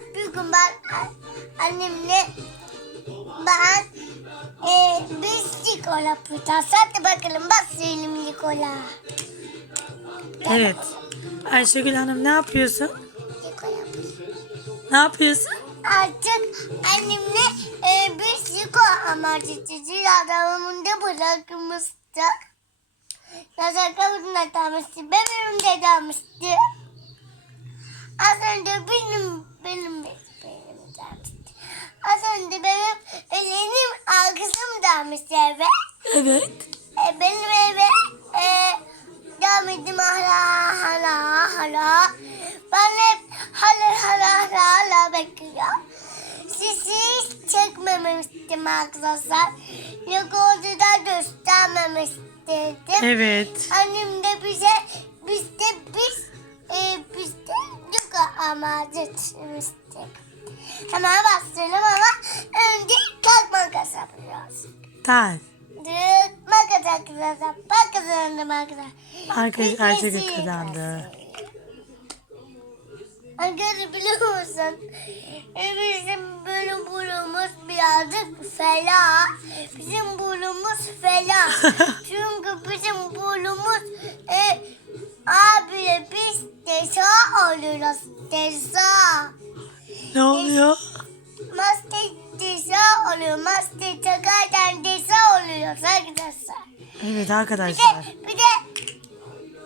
bugün ben annemle ben e, biz Nikola yapacağız. Hadi bakalım başlayalım Nikola. Evet. Ayşegül Hanım ne yapıyorsun? Nikola. Ne yapıyorsun? Artık annemle e, biz Nikola amacıcı adamında bırakmıştı. Yasak kavuzuna dalmıştı. Bebeğim de dalmıştı. Az önce benim benim benim dalmıştı. Az önce benim elim dalmıştı eve. Evet. E, benim eve e, devam ettim hala hala hala. Ben hep hala hala hala hala bekliyorum. Sizi hiç çekmemiştim arkadaşlar. Yukarıda da göstermemiştim. Evet. Annem de bize biz de biz e, biz de yukarı amacı etmiştik. Hemen başlayalım ama önce kalk makas yapıyoruz. Tamam. Dık makas arkadaşlar. Bak kazandım arkadaşlar. Arkadaş Ayşegül kazandı. Arkadaşlar biliyor musun? Bizim böyle burnumuz birazcık fela. Bizim burnumuz fela. Çünkü bizim burnumuz e, abiyle biz desa oluyoruz. Desa. Ne oluyor? Master oluyor. Master takarken desa oluyoruz arkadaşlar. Evet Bir de, arkadaşlar. bir de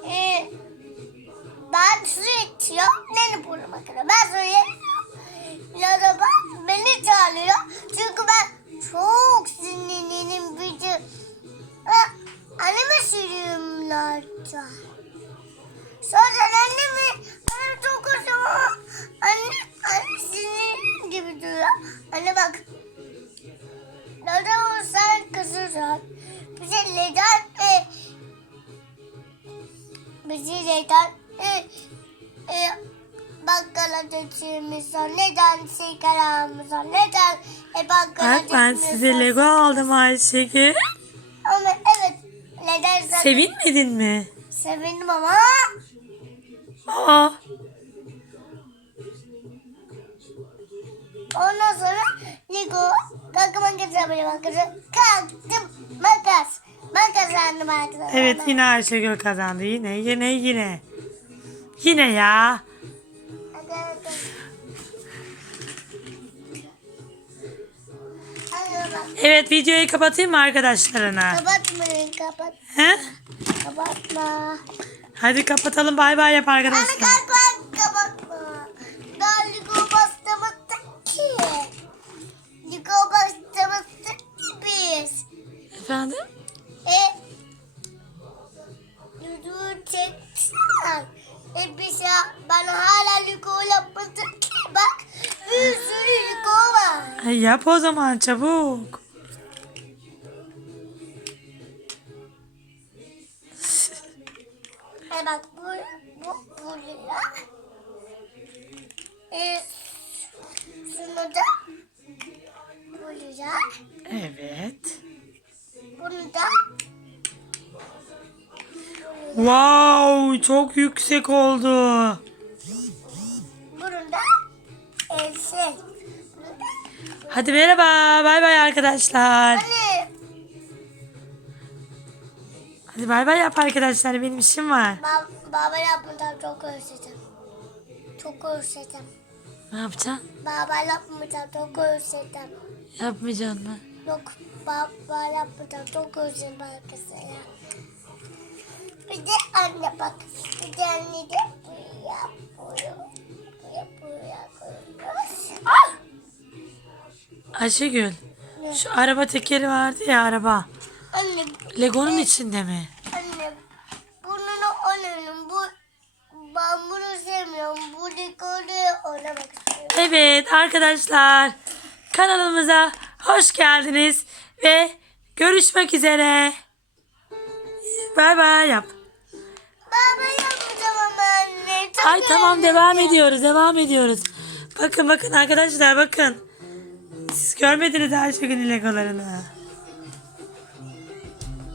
e, ben su içiyorum. Nene burnuma kadar. Ben su içiyorum. Beni çağırıyor. Çünkü ben çok sinirliyim. Bir anneme sürüyorum. Sonra annemi, bizi neden e, e, bakkala götürmüşsün? Neden sigaramızı? Neden e, bakkala Bak ben götürmüşsün? size Lego aldım Ayşegül. Ama evet neden sen Sevinmedin mi? sevindim ama Aa. ondan sonra Lego kalk makas yapayım makası. Kalktım makas. Makas aldım arkadaşlar. Evet yine Ayşegül kazandı. Yine yine yine. Yine ya. Hadi, hadi. Hadi. Evet videoyu kapatayım mı arkadaşlarına? Kapatmayın kapat. He? Kapatma. Hadi kapatalım bay bay yap arkadaşlar. kalk Efendim? E, Dudu çeksen. E biz ya, ben hala Lego yapmadım ki. Bak bir sürü Lego var. Ay, yap o zaman çabuk. E bak bu, bu, bu. E, şunu da bu lira. Evet. Bunu da Wow çok yüksek oldu. bunu da Hadi merhaba bay bay arkadaşlar. Anne Hadi bay bay yap arkadaşlar benim işim var. ba baba yapmadan çok özledim. Çok özledim. Ne yapacaksın? Baba yapmadan çok özledim. Yapmayacaksın mı? Yok baba yapmadan çok özledim arkadaşlar. Bir de anne bak. Bir de anne de buraya buraya buraya buraya. Ah! Ayşegül şu araba tekeri vardı ya araba. Anne Lego'nun içinde mi? Anne, burnunu oynayalım. Bu, ben bunu sevmiyorum. Bu dikoru oynamak istiyorum. Evet arkadaşlar kanalımıza hoş geldiniz ve görüşmek üzere. Bay bay yap. Baba yapmayacağım ama anne. Çok Ay tamam devam ediyoruz devam ediyoruz. Bakın bakın arkadaşlar bakın. Siz görmediniz Ayşegül'ün legolarını.